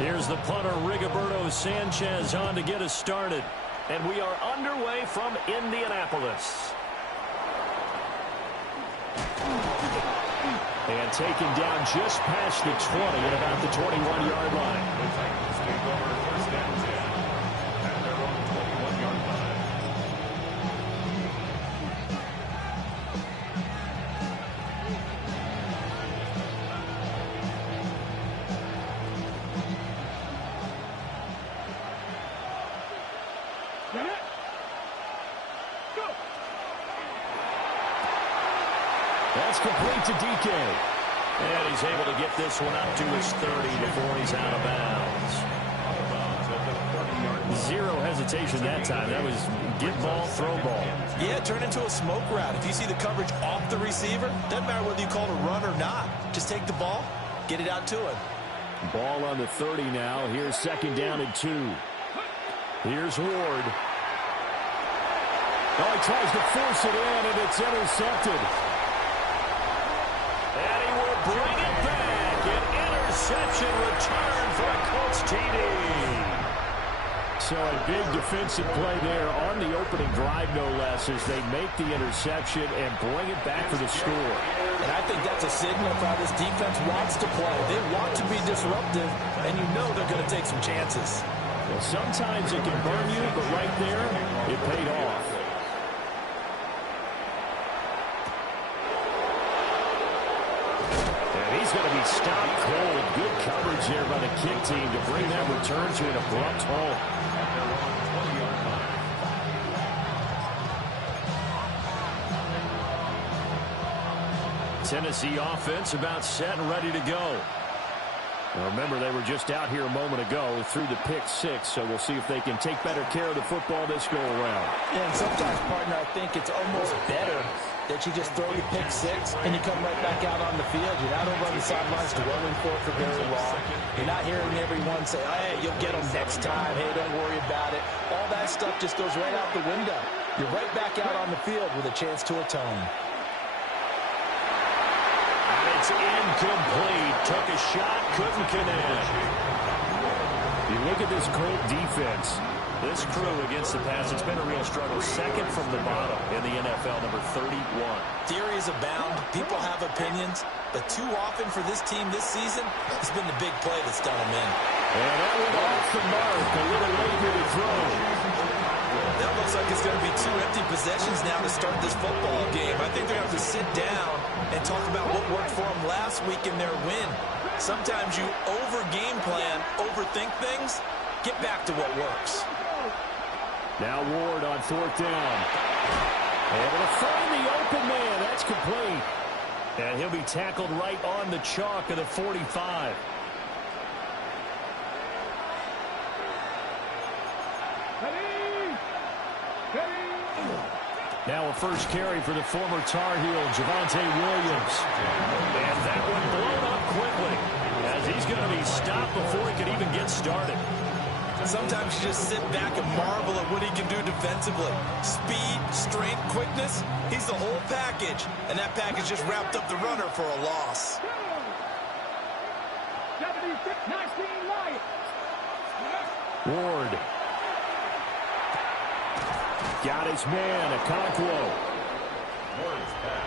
Here's the punter, Rigoberto Sanchez, on to get us started. And we are underway from Indianapolis. And taken down just past the 20 at about the 21-yard line. The Titans take over first and 10 at their own 21-yard line. That's complete to DK. And he's able to get this one up to his 30 before he's out of bounds. Zero hesitation that time. That was get ball, throw ball. Yeah, turn into a smoke route. If you see the coverage off the receiver, doesn't matter whether you call it a run or not. Just take the ball, get it out to him. Ball on the 30 now. Here's second down and 2. Here's Ward. Oh, he tries to force it in, and it's intercepted. And he will bring it back. An interception return for a Colts TD. So a big defensive play there on the opening drive, no less, as they make the interception and bring it back for the score. And I think that's a signal for how this defense wants to play. They want to be disruptive, and you know they're going to take some chances. Well, sometimes it can burn you, but right there, it paid off. He's going to be stopped cold. Good coverage there by the kick team to bring that return to an abrupt halt. Tennessee offense about set and ready to go. Now remember, they were just out here a moment ago through the pick 6, so we'll see if they can take better care of the football this go around. Yeah, and sometimes, partner, I think it's almost better that you just throw the pick 6 and you come right back out on the field. You're not over on the sidelines dwelling for it for very long. You're not hearing everyone say, hey, you'll get them next time. Hey, don't worry about it. All that stuff just goes right out the window. You're right back out on the field with a chance to atone. And it's incomplete. Took a shot, couldn't connect. You look at this Colt defense. This crew against the pass, it's been a real struggle. Second from the bottom in the NFL, number 31. Theories abound. People have opinions. But too often for this team this season, it's been the big play that's done them in. And that went off the mark. A little later to throw. That looks like it's going to be 2 empty possessions now to start this football game. I think they're going to have to sit down and talk about what worked for them last week in their win. Sometimes you over-game plan, overthink things. Get back to what works. Now Ward on 4th down. Able to find the open man. That's complete. And he'll be tackled right on the chalk of the 45. Now a first carry for the former Tar Heel, Javonte Williams. And that one blown up quickly, as he's going to be stopped before he can even get started. Sometimes you just sit back and marvel at what he can do defensively. Speed, strength, quickness, he's the whole package. And that package just wrapped up the runner for a loss. 76-19 Lions. Ward. Got his man, Okonkwo.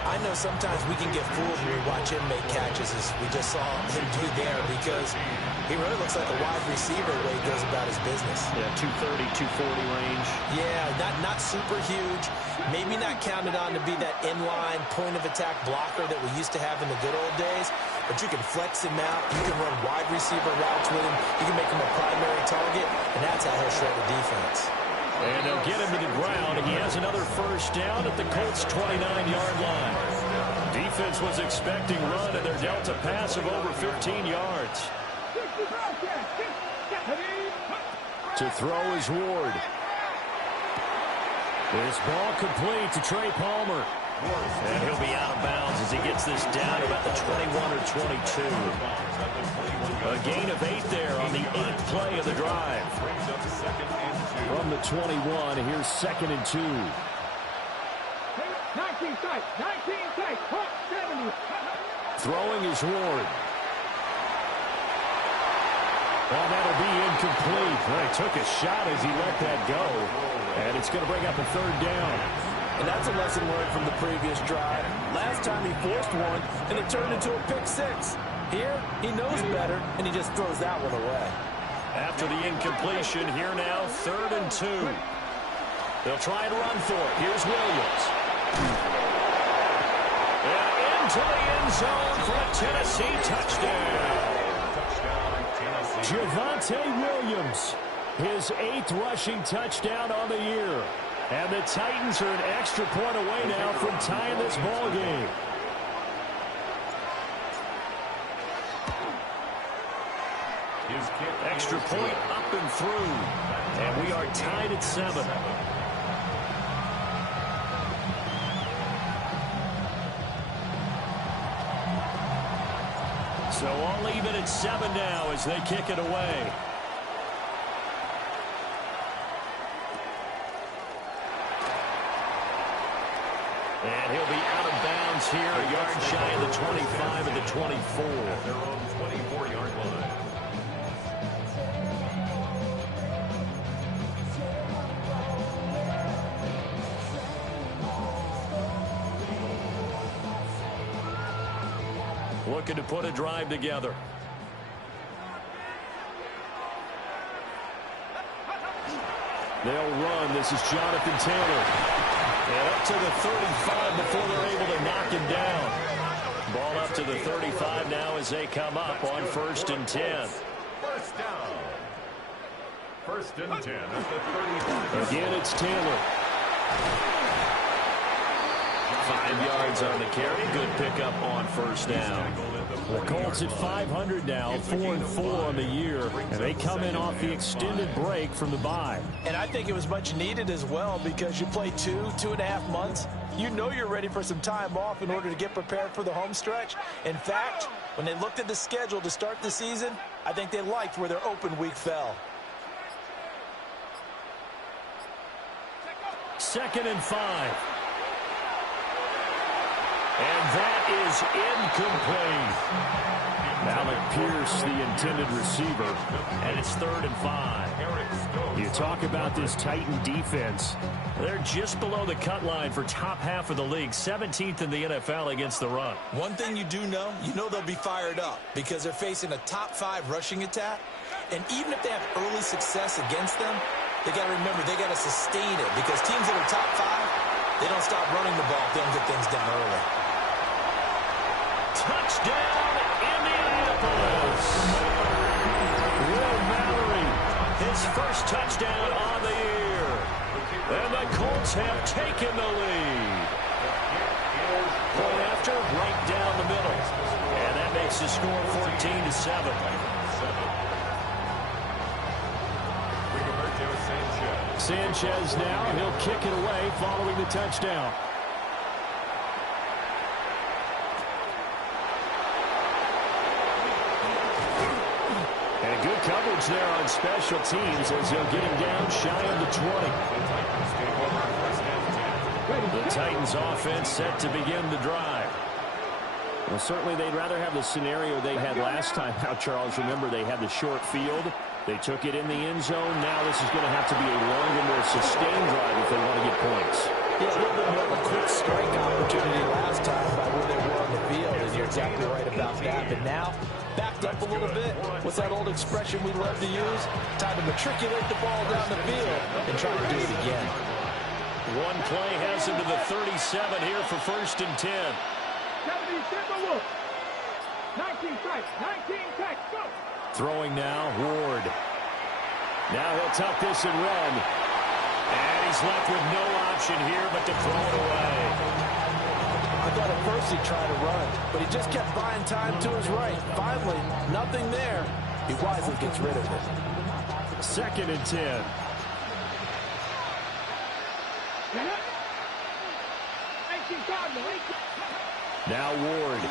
I know sometimes we can get fooled when we watch him make catches, as we just saw him do there, because he really looks like a wide receiver the way he goes about his business. Yeah, 230, 240 range. Yeah, not super huge. Maybe not counted on to be that inline point-of-attack blocker that we used to have in the good old days, but you can flex him out. You can run wide receiver routes with him. You can make him a primary target, and that's how he'll shred the defense. And they'll get him to the ground, and he has another first down at the Colts' 29-yard line. Defense was expecting run, and they're dealt a pass of over 15 yards. To throw is Ward. This ball complete to Trey Palmer. And he'll be out of bounds as he gets this down about the 21 or 22. A gain of 8 there on the 8th play of the drive. From the 21, here's 2nd and 2. 19 tight, 19 tight, 70. Throwing is Ward. Well, that'll be incomplete. Well, he took a shot as he let that go. And it's going to bring up a third down. And that's a lesson learned from the previous drive. Last time he forced one, and it turned into a pick six. Here, he knows better, and he just throws that one away. After the incompletion, here now, 3rd and 2. They'll try and run for it. Here's Williams. And into the end zone for a Tennessee touchdown. Javonte Williams, his 8th rushing touchdown on the year. And the Titans are an extra point away now from tying this ball game. Extra point up and through. And we are tied at 7. So all even at 7 now as they kick it away. And he'll be out of bounds here, a yard shy of the 25 and the 24. Their own 24-yard line. Looking to put a drive together. They'll run. This is Jonathan Taylor. And up to the 35 before they're able to knock him down. Ball up to the 35 now as they come up on 1st and 10. First down. 1st and 10 at the 35. Again, it's Taylor. 5 yards on the carry. Good pickup on 1st down. The Colts at 500 now, 4-4 on the year, and they come in off the extended break from the bye. And I think it was much needed as well because you play 2.5 months. You know you're ready for some time off in order to get prepared for the home stretch. In fact, when they looked at the schedule to start the season, I think they liked where their open week fell. 2nd and 5. And that is incomplete. Alec Pierce, the intended receiver, and it's 3rd and 5. You talk about this Titan defense. They're just below the cut line for top half of the league, 17th in the NFL against the run. One thing you do know, they'll be fired up because they're facing a top 5 rushing attack. And even if they have early success against them, they got to remember they got to sustain it because teams that are top 5, they don't stop running the ball if they don't get things done early. Touchdown, Indianapolis. Will Mallory, his first touchdown on the year. And the Colts have taken the lead. Point after, right down the middle. And that makes the score 14-7. Sanchez now, he'll kick it away following the touchdown. And good coverage there on special teams as he'll get him down shy of the 20. The Titans offense set to begin the drive. Well, certainly they'd rather have the scenario they had last time out, Charles. Remember, they had the short field. They took it in the end zone. Now this is going to have to be a longer, more sustained drive if they want to get points. Yeah, a little bit more of a quick strike opportunity last time by where they were on the field, and you're exactly right about that. But now, backed up a little bit. What's that old expression we love to use? Time to matriculate the ball down the field and try to do it again. One play has him to the 37 here for 1st and 10. 19 strikes, 19 strikes, go! Throwing now, Ward. Now he'll tuck this and run. And he's left with no option here but to throw it away. I thought at first he'd try to run, but he just kept buying time to his right. Finally, nothing there. He wisely gets rid of it. 2nd and 10. Now Ward.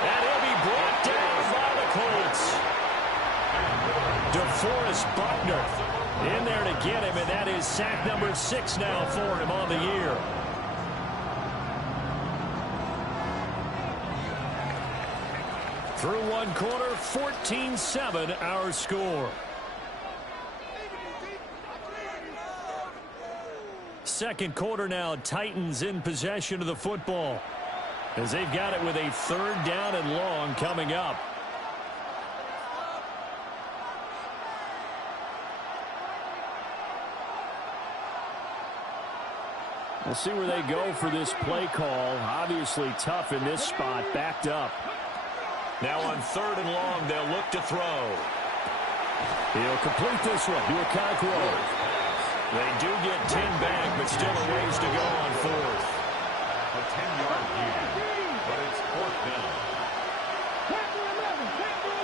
And he'll be brought down by the Colts. DeForest Buckner in there to get him, and that is sack number 6 now for him on the year. Through one quarter, 14-7 our score. Second quarter now, Titans in possession of the football as they've got it with a third down and long coming up. We'll see where they go for this play call. Obviously tough in this spot, backed up. Now on third and long, they'll look to throw. He'll complete this one to Okonkwo. They do get 10 back, but still a ways to go on fourth. A 10-yard lead, but it's fourth down. 10 to 11. 10 to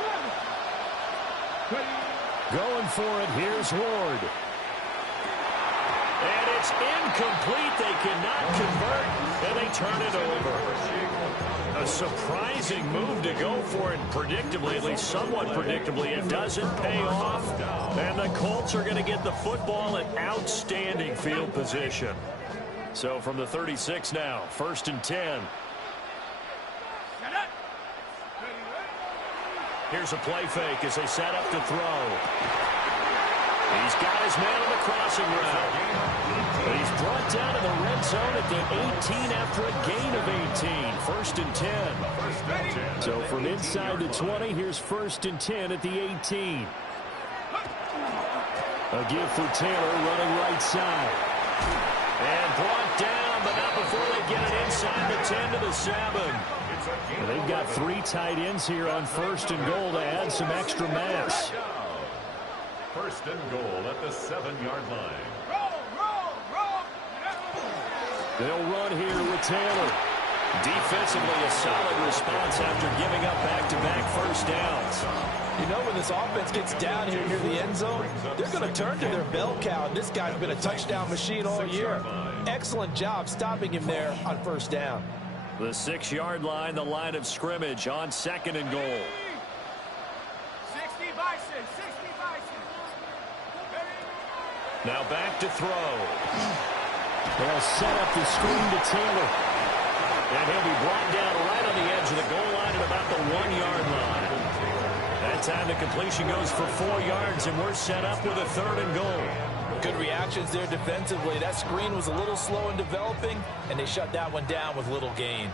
11. Going for it, here's Ward. And it's incomplete. They cannot convert, and they turn it over. A surprising move to go for it, predictably, at least somewhat predictably. It doesn't pay off, and the Colts are going to get the football in outstanding field position. So from the 36 now, 1st and 10. Here's a play fake as they set up to throw. He's got his man on the crossing route. But he's brought down to the red zone at the 18 after a gain of 18. 1st and 10. So from inside the 20, here's 1st and 10 at the 18. A give for Taylor running right side. And brought down, but not before they get it inside the 10 to the 7. And they've got 3 tight ends here on 1st and goal to add some extra mass. 1st and goal at the 7-yard line. They'll run here with Taylor. Defensively, a solid response after giving up back-to-back first downs. You know, when this offense gets down here near the end zone, they're going to turn to their bell cow. This guy's been a touchdown machine all year. Excellent job stopping him there on 1st down. The 6-yard line, the line of scrimmage on 2nd and goal. 60 Bison, 60 Bison. Now back to throw. They'll set up the screen to Taylor. And he'll be brought down right on the edge of the goal line at about the 1-yard line. That time the completion goes for 4 yards, and we're set up with a 3rd and goal. Good reactions there defensively. That screen was a little slow in developing, and they shut that one down with little gain.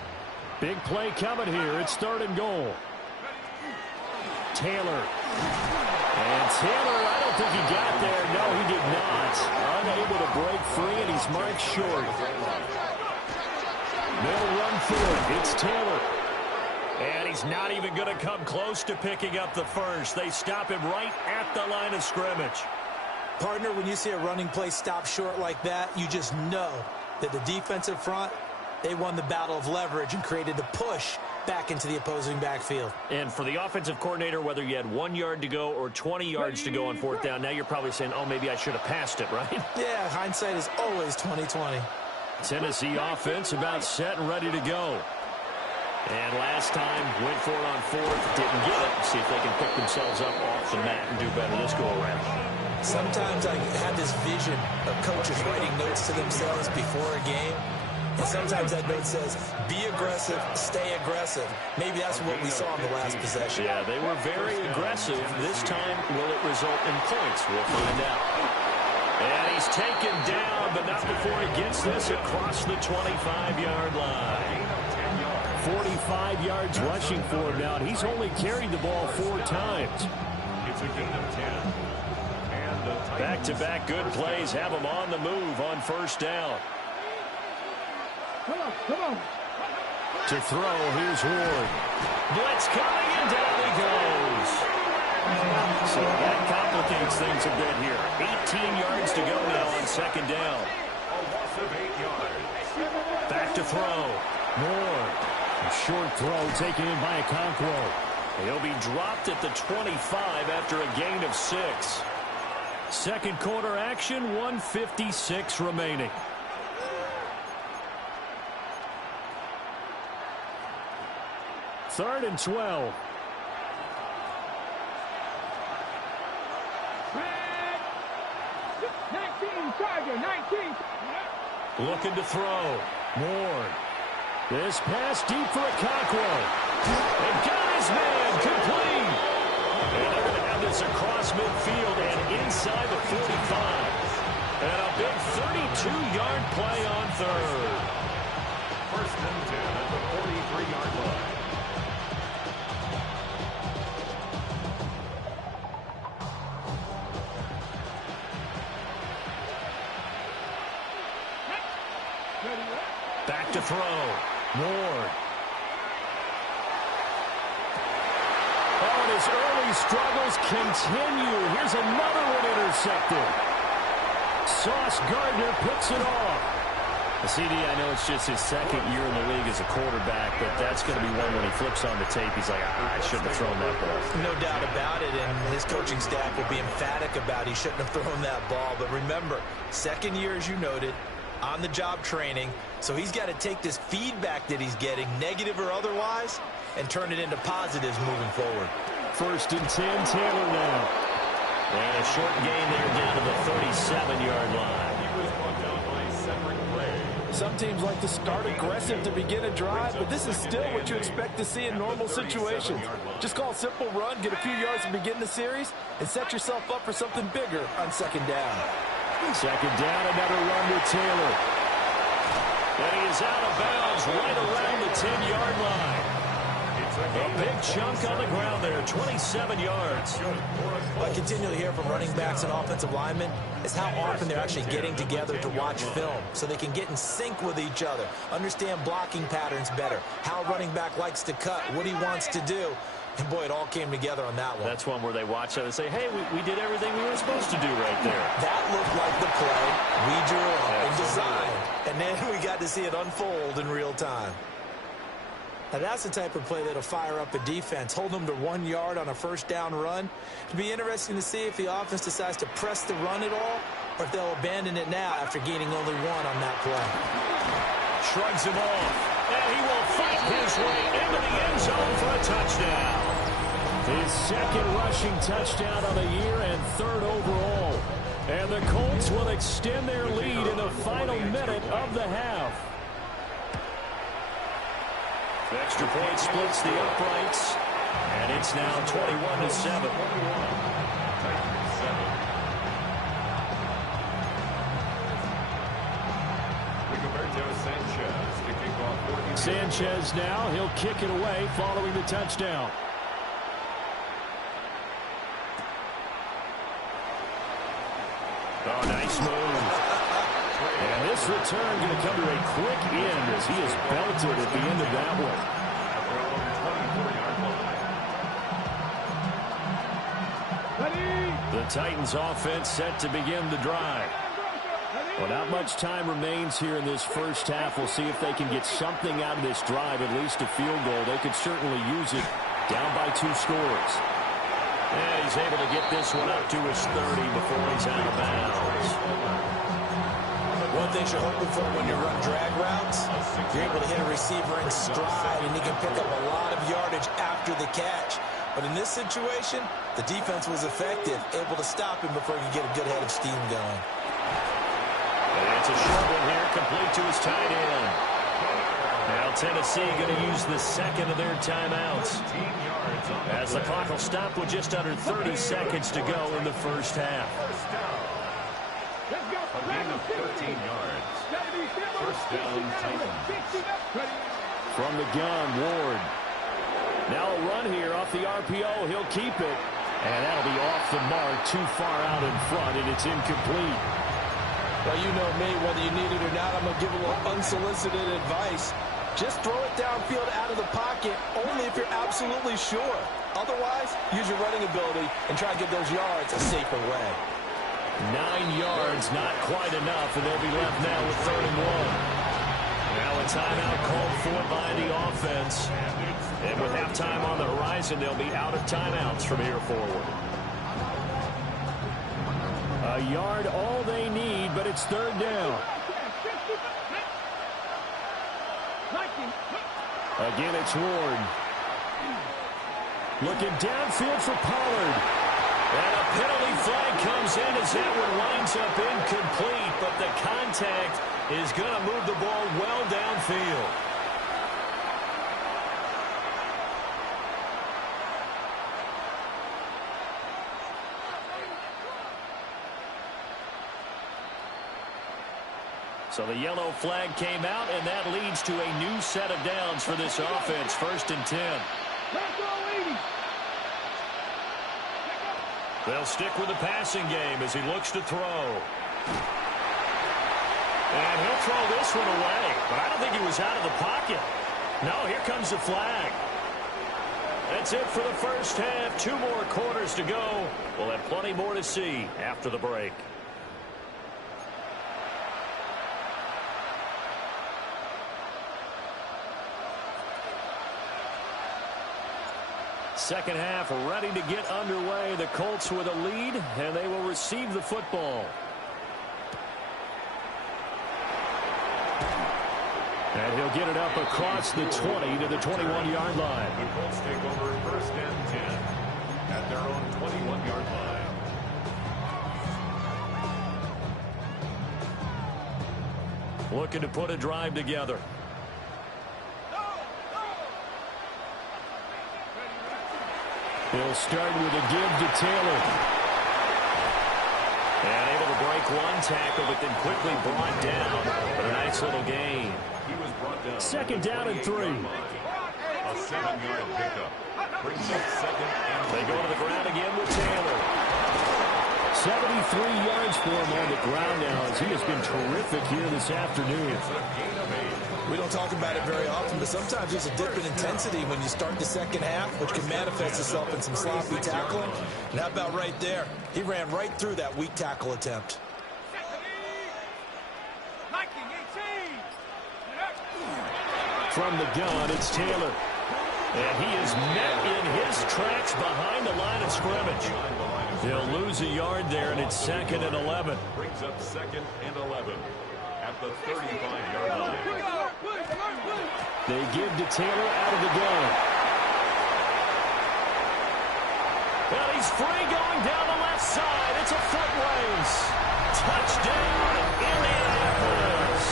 Big play coming here. It's 3rd and goal. Taylor. And Taylor, I don't think he got there. No, he did not. Unable to break free, and he's marked short. They'll run through it. It's Taylor. And he's not even going to come close to picking up the first. They stop him right at the line of scrimmage. Partner, when you see a running play stop short like that, you just know that the defensive front, they won the battle of leverage and created the push back into the opposing backfield. And for the offensive coordinator, whether you had 1 yard to go or 20 yards to go on 4th down, now you're probably saying, oh, maybe I should have passed it, right? Yeah, hindsight is always 20/20. Tennessee offense about set and ready to go. And last time, went for it on 4th, didn't get it. See if they can pick themselves up off the mat and do better this go-around. Sometimes I have this vision of coaches writing notes to themselves before a game. And sometimes that note says, be aggressive, stay aggressive. Maybe that's what we saw in the last possession. Yeah, they were very aggressive. This time, will it result in points? We'll find out. And he's taken down, but not before he gets this across the 25-yard line. 45 yards rushing for him now. He's only carried the ball 4 times. It's a gain of 10. Back-to-back good plays have him on the move on 1st down. Come on, come on. To throw, here's Ward. Blitz coming, and down he goes. So that complicates things a bit here. 18 yards to go now on 2nd down. A loss of 8 yards. Back to throw. Moore. A short throw taken in by Okonkwo. He'll be dropped at the 25 after a gain of 6. Second quarter action, 1:56 remaining. Third and 12. Red. 19, Tiger, 19. Looking to throw. Moore. This pass deep for Okonkwo. And got his man third. First and 10 at the 43-yard line. Back to throw. Ward. Oh, and his early struggles continue. Here's another one intercepted. Sauce Gardner picks it off. CD, I know it's just his second year in the league as a quarterback, but that's going to be one when he flips on the tape. He's like, I shouldn't have thrown that ball. No doubt about it, and his coaching staff will be emphatic about he shouldn't have thrown that ball. But remember, second year, as you noted, on-the-job training, so he's got to take this feedback that he's getting, negative or otherwise, and turn it into positives moving forward. First and 10, Taylor now. And a short gain there down to the 37-yard line. Some teams like to start aggressive to begin a drive, but this is still what you expect to see in normal situations. Just call a simple run, get a few yards to begin the series, and set yourself up for something bigger on second down. Second down, another run with Taylor. And he is out of bounds right around the 10-yard line. A big chunk on the ground there, 27 yards. What I continually hear from running backs and offensive linemen is how often they're actually getting together to watch film so they can get in sync with each other, understand blocking patterns better, how a running back likes to cut, what he wants to do. And, boy, it all came together on that one. That's one where they watch it and say, hey, we did everything we were supposed to do right there. That looked like the play we drew up and designed. And then we got to see it unfold in real time. Now, that's the type of play that'll fire up a defense, hold them to 1 yard on a first down run. It'll be interesting to see if the offense decides to press the run at all or if they'll abandon it now after gaining only one on that play. Shrugs him off, and he will fight his way into the end zone for a touchdown. His second rushing touchdown of the year and third overall. And the Colts will extend their lead in the final minute of the half. The extra point splits the uprights, and it's now 21-7. Sanchez now, he'll kick it away following the touchdown. Oh, nice move. And this return going to come to a quick end as he is belted at the end of that one. The Titans offense set to begin the drive. Well, not much time remains here in this first half. We'll see if they can get something out of this drive, at least a field goal. They could certainly use it down by 2 scores. And he's able to get this one up to his 30 before he's out of bounds. One thing you're hoping for when you run drag routes, you're able to hit a receiver in stride, and he can pick up a lot of yardage after the catch. But in this situation, the defense was effective, able to stop him before he could get a good head of steam going. And it's a short one here, complete to his tight end. Now Tennessee going to use the second of their timeouts, as the clock will stop with just under 30 seconds to go in the first half. A gain of 13 yards. First down, Titans. From the gun, Ward. Now a run here off the RPO. He'll keep it. And that'll be off the mark, too far out in front, and it's incomplete. Well, you know me, whether you need it or not, I'm going to give a little unsolicited advice. Just throw it downfield out of the pocket, only if you're absolutely sure. Otherwise, use your running ability and try to get those yards a safer way. 9 yards, not quite enough, and they'll be left now with 3rd and 1. Now a timeout called for by the offense. And with halftime on the horizon, they'll be out of timeouts from here forward. A yard all they need, but it's 3rd down. Again, it's Ward. Looking downfield for Pollard. And a penalty flag comes in as that one lines up incomplete, but the contact is going to move the ball well downfield. So the yellow flag came out, and that leads to a new set of downs for this offense. 1st and 10. They'll stick with the passing game as he looks to throw. And he'll throw this one away, but I don't think he was out of the pocket. No, here comes the flag. That's it for the first half. 2 more quarters to go. We'll have plenty more to see after the break. Second half ready to get underway. The Colts with a lead, and they will receive the football. And he'll get it up across the 20 to the 21-yard line. The Colts take over 1st and 10 at their own 21-yard line. Looking to put a drive together. He'll start with a give to Taylor. And able to break one tackle, but then quickly brought down. But a nice little gain. He was brought down. 2nd down and 3. A 7-yard pickup. Brings up 2nd and 3. They go to the ground again with Taylor. 73 yards for him on the ground now as he has been terrific here this afternoon. It's a gain of 8. We don't talk about it very often, but sometimes there's a dip in intensity when you start the second half, which can manifest itself in some sloppy tackling. And how about right there? He ran right through that weak tackle attempt. From the gun, it's Taylor. And he is met in his tracks behind the line of scrimmage. He'll lose a yard there, and it's 2nd and 11. Brings up 2nd and 11 at the 35-yard line. They give to Taylor out of the gun. Well, he's free going down the left side. It's a foot race. Touchdown, Indianapolis.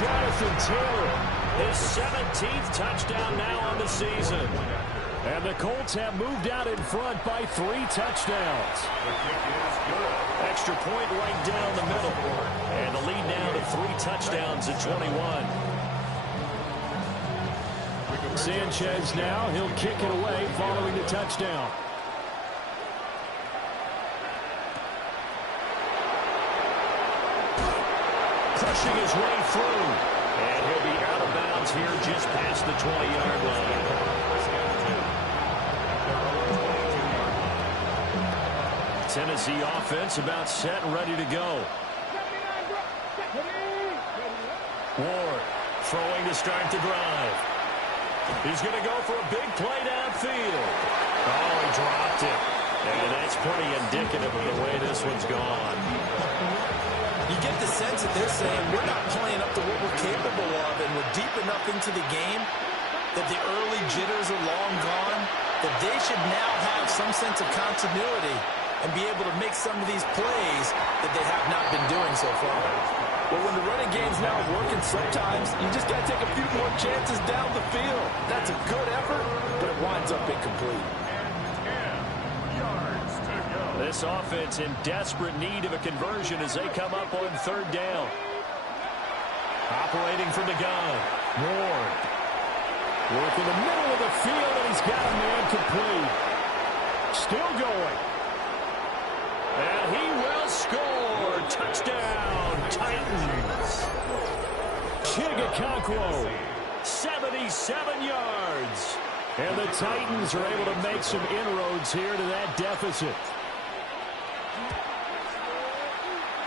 Jonathan Taylor, his 17th touchdown now on the season. And the Colts have moved out in front by 3 touchdowns. The kick is good. Extra point right down the middle. And the lead now to 3 touchdowns at 21. Sanchez now, he'll kick it away following the touchdown. Pushing his way through. And he'll be out of bounds here just past the 20-yard line. Tennessee offense about set and ready to go. Ward throwing to start the drive. He's going to go for a big play downfield. Oh, he dropped it. And that's pretty indicative of the way this one's gone. You get the sense that they're saying we're not playing up to what we're capable of, and we're deep enough into the game that the early jitters are long gone, that they should now have some sense of continuity and be able to make some of these plays that they have not been doing so far. Well, when the running game's now working, sometimes you just got to take a few more chances down the field. That's a good effort, but it winds up incomplete. And 10 yards to go. This offense in desperate need of a conversion as they come up on 3rd down. Operating from the gun. Ward. Work in the middle of the field, and he's got a man complete. Still going. And he will score. Touchdown, Titans. Chigakonkwo, 77 yards. And the Titans are able to make some inroads here to that deficit.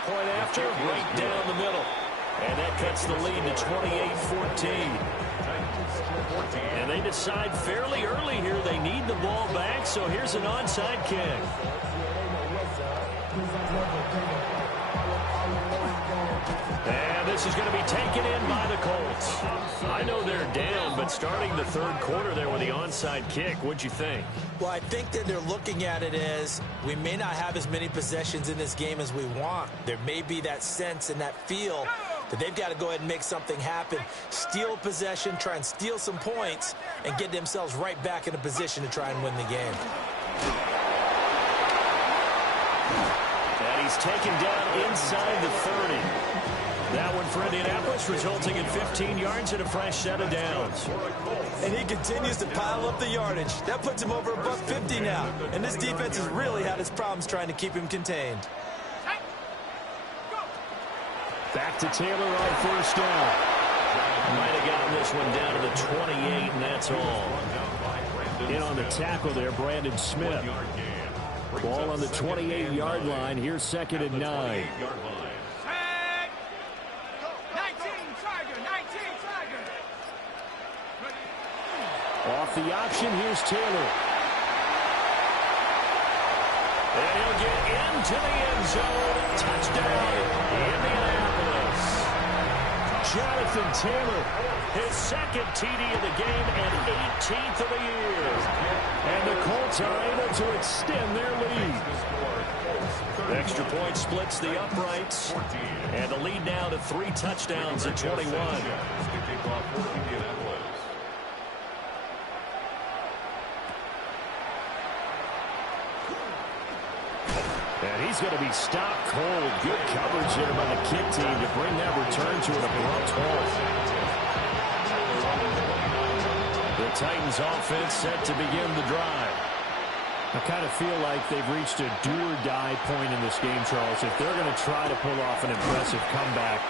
Point after, right down the middle. And that cuts the lead to 28-14. And they decide fairly early here they need the ball back, so here's an onside kick. And this is going to be taken in by the Colts. I know they're down, but starting the 3rd quarter there with the onside kick, what'd you think? Well, I think that they're looking at it as we may not have as many possessions in this game as we want. There may be that sense and that feel that they've got to go ahead and make something happen, steal possession, try and steal some points, and get themselves right back in a position to try and win the game. And he's taken down inside the 30. That one for Indianapolis, resulting in 15 yards and a fresh set of downs. And he continues to pile up the yardage. That puts him over $150 now. And this defense has really had its problems trying to keep him contained. Back to Taylor on first down. Might have gotten this one down to the 28, and that's all. In on the tackle there, Brandon Smith. Ball on the 28-yard line. Here's 2nd and 9. Off the option, here's Taylor. And he'll get into the end zone. Touchdown, Indianapolis. Jonathan Taylor, his 2nd TD of the game and 18th of the year. And the Colts are able to extend their lead. Extra point splits the uprights. And the lead now to 3 touchdowns at 21. And he's going to be stopped cold. Good coverage there by the kick team to bring that return to an abrupt halt. The Titans offense set to begin the drive. I kind of feel like they've reached a do-or-die point in this game, Charles. If they're going to try to pull off an impressive comeback,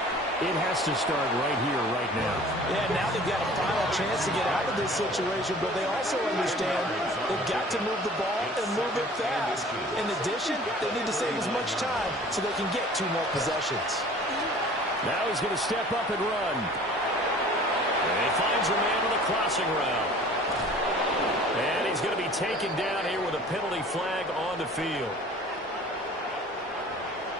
it has to start right here, right now. Yeah, now they've got a final chance to get out of this situation, but they also understand they've got to move the ball and move it fast. In addition, they need to save as much time so they can get 2 more possessions. Now he's going to step up and run. And he finds a man on the crossing route. And he's going to be taken down here with a penalty flag on the field.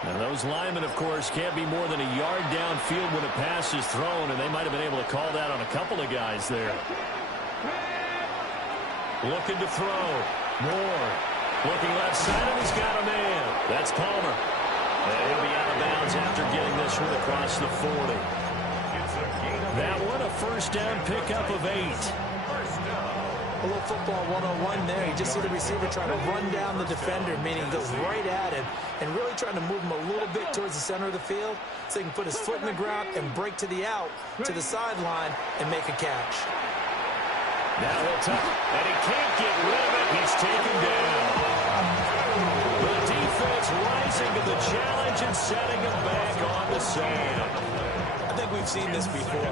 Now those linemen, of course, can't be more than a yard downfield when a pass is thrown, and they might have been able to call that on a couple of guys there. Looking to throw. Moore. Looking left side, and he's got a man. That's Palmer. And he'll be out of bounds after getting this one across the 40. That one, a first down pickup of 8. A little football 101 there. You just see the receiver trying to run down the defender, meaning he goes right at him and really trying to move him a little bit towards the center of the field so he can put his foot in the ground and break to the out, to the sideline, and make a catch. Now he'll tuck, and he can't get rid of it. He's taken down. The defense rising to the challenge and setting him back on the sand. I think we've seen this before.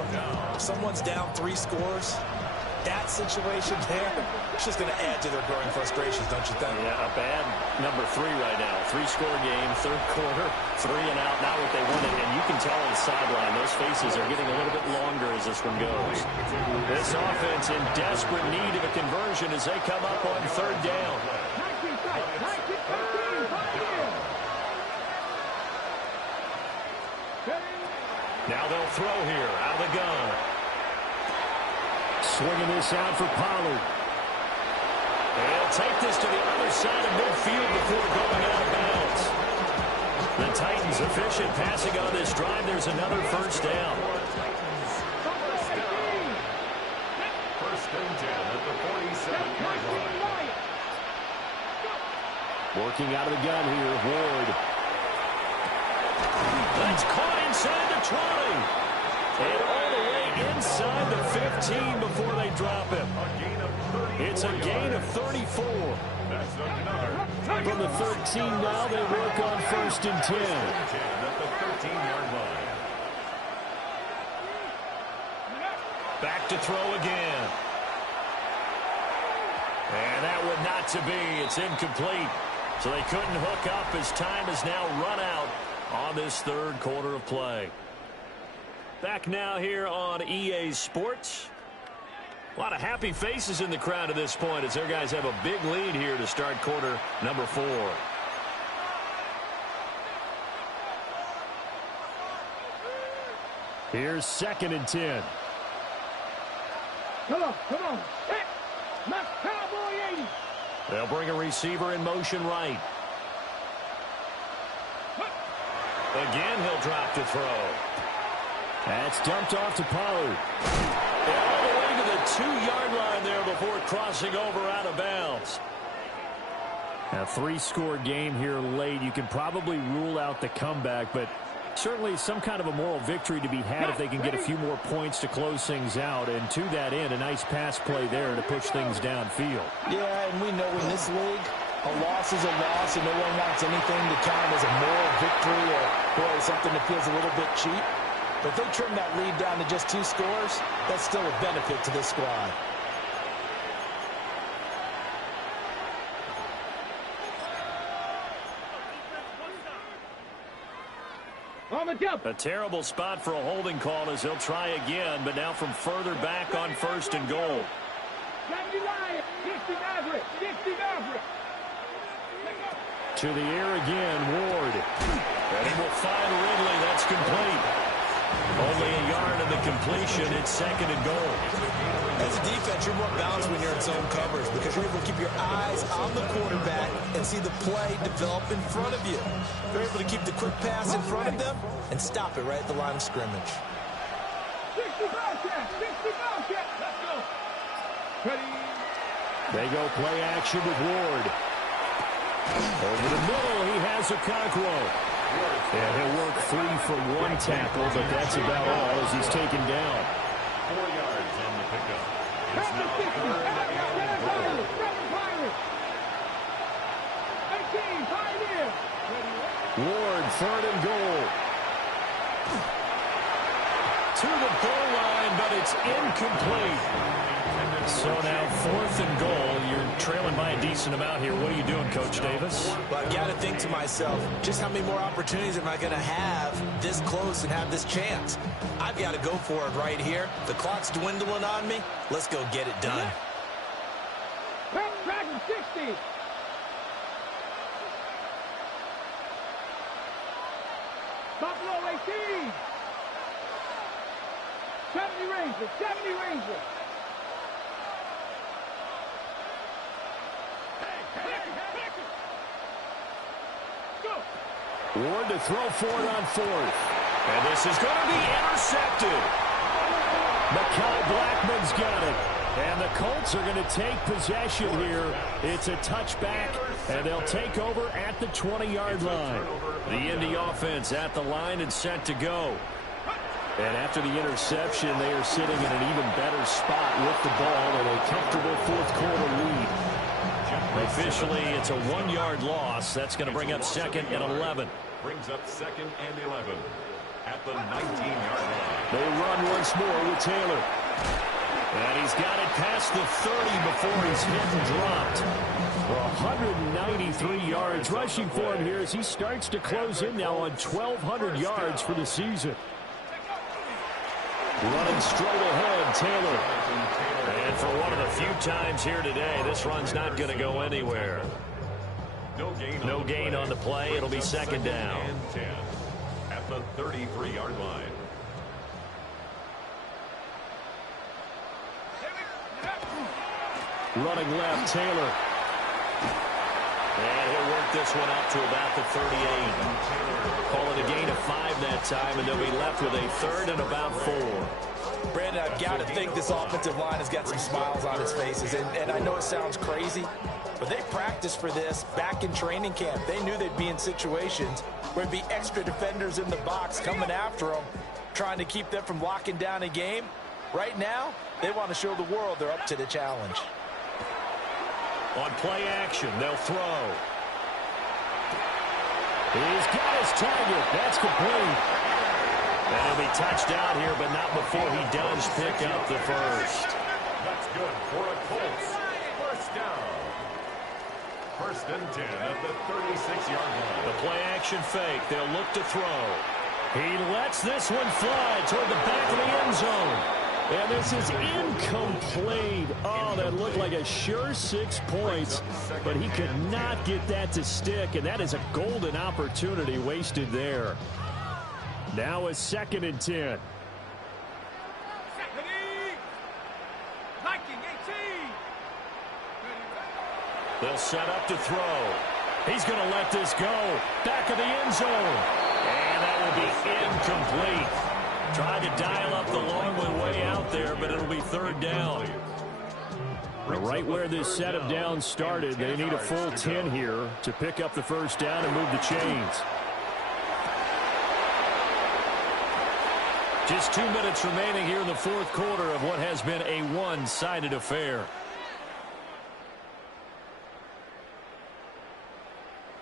If someone's down 3 scores, that situation there, it's just going to add to their growing frustrations, don't you think? Yeah, a bad number 3 right now. 3-score game, 3rd quarter, 3 and out, not what they wanted. And you can tell on the sideline, those faces are getting a little bit longer as this one goes. This offense in desperate need of a conversion as they come up on 3rd down. Now they'll throw here out of the gun. Swinging this out for Pollard. He'll take this to the other side of midfield before going out of bounds. The Titans efficient passing on this drive. There's another first down. First and 10 at the 47-yard line. Working out of the gun here, Ward. That's caught inside the 20. And all the way inside the 15 before they drop him. It's a gain of 34. From the 13 now, they work on 1st and 10. At the 13-yard line. Back to throw again. And that would not to be. It's incomplete. So they couldn't hook up as time is now run out on this 3rd quarter of play. Back now here on EA Sports. A lot of happy faces in the crowd at this point as their guys have a big lead here to start quarter number 4. Here's 2nd and 10. Come on. Hit. Left cowboy 80. They'll bring a receiver in motion right. Again, he'll drop to throw. That's dumped off to Pollard. And all the way to the 2-yard line there before crossing over out of bounds. A three-score game here late. You can probably rule out the comeback, but certainly some kind of a moral victory to be had if they can get a few more points to close things out. And to that end, a nice pass play there to push things downfield. Yeah, and we know in this league, a loss is a loss, and no one wants anything to count as a moral victory or, boy, something that feels a little bit cheap. But if they trim that lead down to just 2 scores, that's still a benefit to this squad. A terrible spot for a holding call as he'll try again, but now from further back on 1st and goal. To the air again, Ward. And he will find Ridley. That's complete. Only a yard of the completion. It's 2nd and goal. As a defense, you're more balanced when you're in zone coverage because you're able to keep your eyes on the quarterback and see the play develop in front of you. You're able to keep the quick pass in front of them and stop it right at the line of scrimmage. 60 ball check. Let's go. Ready. They go play action with Ward. Over the middle, he has Okonkwo. And he'll work 3 for 1 tackle, but that's about all as he's taken down. 4 yards on the pickup. It's now 3rd and goal. Ward, 3rd and goal. To the goal line, but it's incomplete. So now 4th and goal. You're trailing by a decent amount here. What are you doing, Coach Davis? But I've got to think to myself, just how many more opportunities am I going to have this close and have this chance? I've got to go for it right here. The clock's dwindling on me. Let's go get it done. Dragon 60. Buffalo 18. 70 Rangers. Ward to throw for it on 4th. And this is going to be intercepted. Mekhi Blackman's got it. And the Colts are going to take possession here. It's a touchback, and they'll take over at the 20-yard line. The Indy offense at the line and set to go. And after the interception, they are sitting in an even better spot with the ball and a comfortable 4th quarter lead. Officially, it's a 1-yard loss. That's going to bring up 2nd and 11. Brings up 2nd and 11 at the 19-yard line. They run once more with Taylor. And he's got it past the 30 before he's hit and dropped. For 193 yards rushing for him here as he starts to close in now on 1,200 yards for the season. Running straight ahead, Taylor. And for one of the few times here today, this run's not going to go anywhere. No gain on the play. It'll be 2nd down. And 10 at the 33-yard line. Running left, Taylor. And he'll work this one out to about the 38. Call it a gain of 5 that time, and they'll be left with a 3rd and about 4. Brandon, I've got to think this offensive line has got some smiles on its faces. And I know it sounds crazy, but they practiced for this back in training camp. They knew they'd be in situations where there'd be extra defenders in the box coming after them, trying to keep them from locking down a game. Right now, they want to show the world they're up to the challenge. On play action, they'll throw. He's got his target. That's complete. And he'll be touched down here, but not before he does pick up the first. That's good for a Colts. First down. 1st and 10 at the 36-yard line. The play action fake. They'll look to throw. He lets this one fly toward the back of the end zone. And this is incomplete. Oh, that looked like a sure 6 points, but he could not get that to stick, and that is a golden opportunity wasted there. Now a 2nd and 10. They'll set up to throw. He's going to let this go. Back of the end zone. And that will be incomplete. Tried to dial up the long one way out there, but it'll be 3rd down. Right where this set of downs started, they need a full 10 here to pick up the first down and move the chains. Just 2 minutes remaining here in the fourth quarter of what has been a one-sided affair.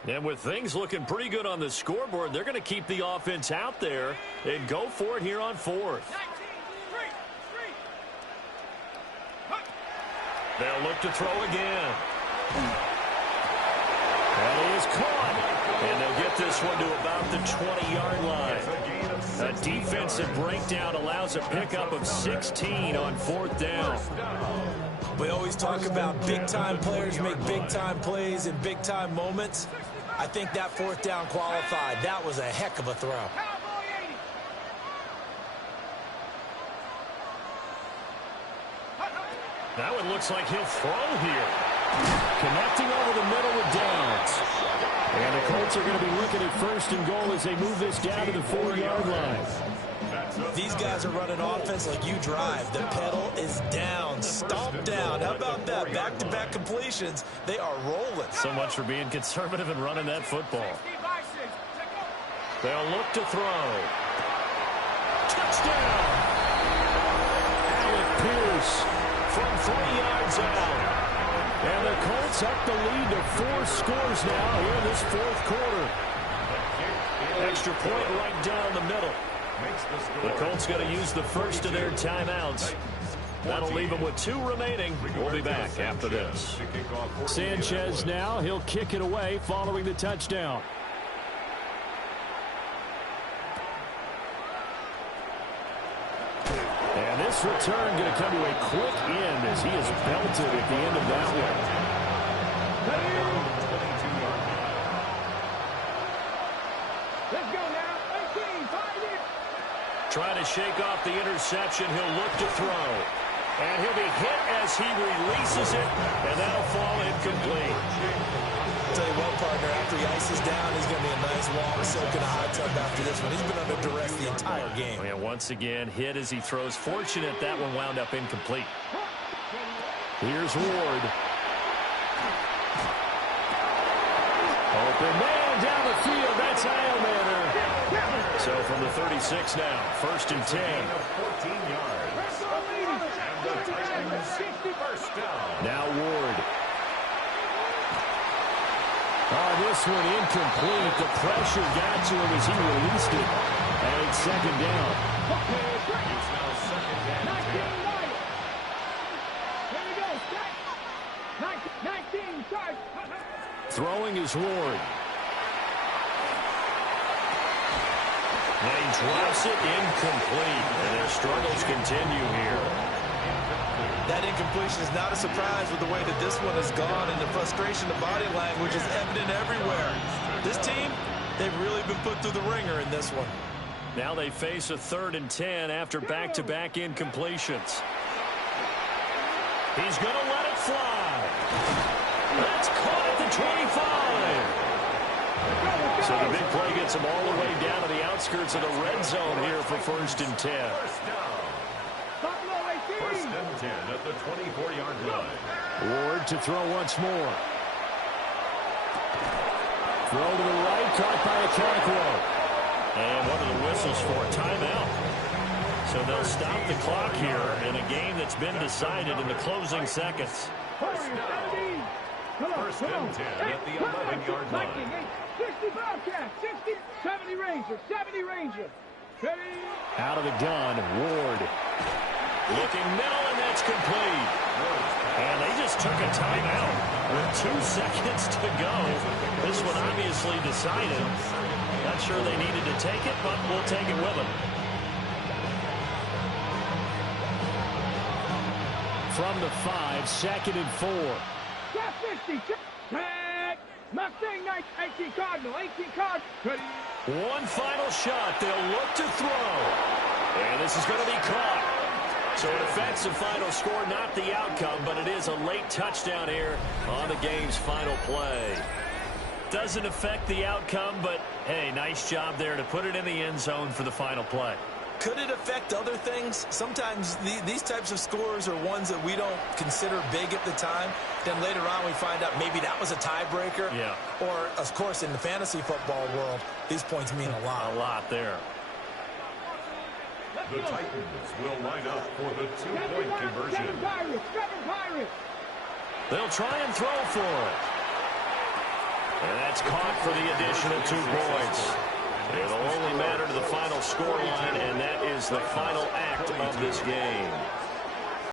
And with things looking pretty good on the scoreboard, they're going to keep the offense out there and go for it here on fourth. They'll look to throw again. That is caught. And they'll get this one to about the 20-yard line. A defensive breakdown allows a pickup of 16 on fourth down. We always talk about big-time players make big-time plays in big-time moments. I think that fourth down qualified. That was a heck of a throw. Now it looks like he'll throw here. Connecting over the middle with Downs. And the Colts are going to be looking at first and goal as they move this down to the 4-yard line. These guys are running offense like you drive. The pedal is down, stomp down. How about that? Back-to-back completions. They are rolling. So much for being conservative and running that football. They'll look to throw. Touchdown! Alec Pierce from 3 yards out. And the Colts up the lead to 4 scores now here in this fourth quarter. Extra point right down the middle. The Colts going to use the first of their timeouts. That'll leave them with 2 remaining. We'll be back after this. Sanchez now. He'll kick it away following the touchdown. And this return going to come to a quick end as he is belted at the end of that one. Let's go now. 18, 5 it. Trying to shake off the interception. He'll look to throw. And he'll be hit as he releases it. And that'll fall incomplete. I'll tell you what, partner, after he ices down, he's going to be a nice walk, soaking a hot tub after this one. He's been under duress the entire game. And once again, hit as he throws. Fortunate that one wound up incomplete. Here's Ward. Open man down the field. That's Heilmanner. So from the 36 now, first and 10. 14 yards. First down. Now Ward. This one incomplete. The pressure got to him as he released it. And it's second down. It's now second and 10. Here we go. 19, start. Throwing is Ward. And he drops it incomplete. And their struggles continue here. That incompletion is not a surprise with the way that this one has gone, and the frustration, the body language is evident everywhere. This team, they've really been put through the ringer in this one. Now they face a 3rd and 10 after back-to-back incompletions. He's going to let it fly. That's caught at the 25. So the big play gets him all the way down to the outskirts of the red zone here for first and 10. First and 10 at the 24-yard line. Ward to throw once more. Throw to the right, caught by Okonkwo. And one of the whistles for a timeout. So they'll stop the clock here in a game that's been decided in the closing seconds. First down. First and 10 at the 11-yard line. 60 Bobcat, 60, 70 Ranger, 70 Ranger. Ready? Out of the gun, Ward. Looking middle, and that's complete. And they just took a timeout with 2 seconds to go. This one obviously decided. Not sure they needed to take it, but we'll take it with them. From the 5, 2nd and 4. Got 60, tag. Mustang 18 Cardinal, 18 Cardinal. Ready? One final shot. They'll look to throw. And this is going to be caught. So it affects the final score, not the outcome, but it is a late touchdown here on the game's final play. Doesn't affect the outcome, but, hey, nice job there to put it in the end zone for the final play. Could it affect other things? Sometimes these types of scores are ones that we don't consider big at the time. Then later on we find out maybe that was a tiebreaker. Yeah. Or, of course, in the fantasy football world, these points mean a lot. A lot there. The Titans will line up for the two-point conversion. They'll try and throw for it. And that's caught for the additional 2 points. It'll only matter to the final scoreline, and that is the final act of this game.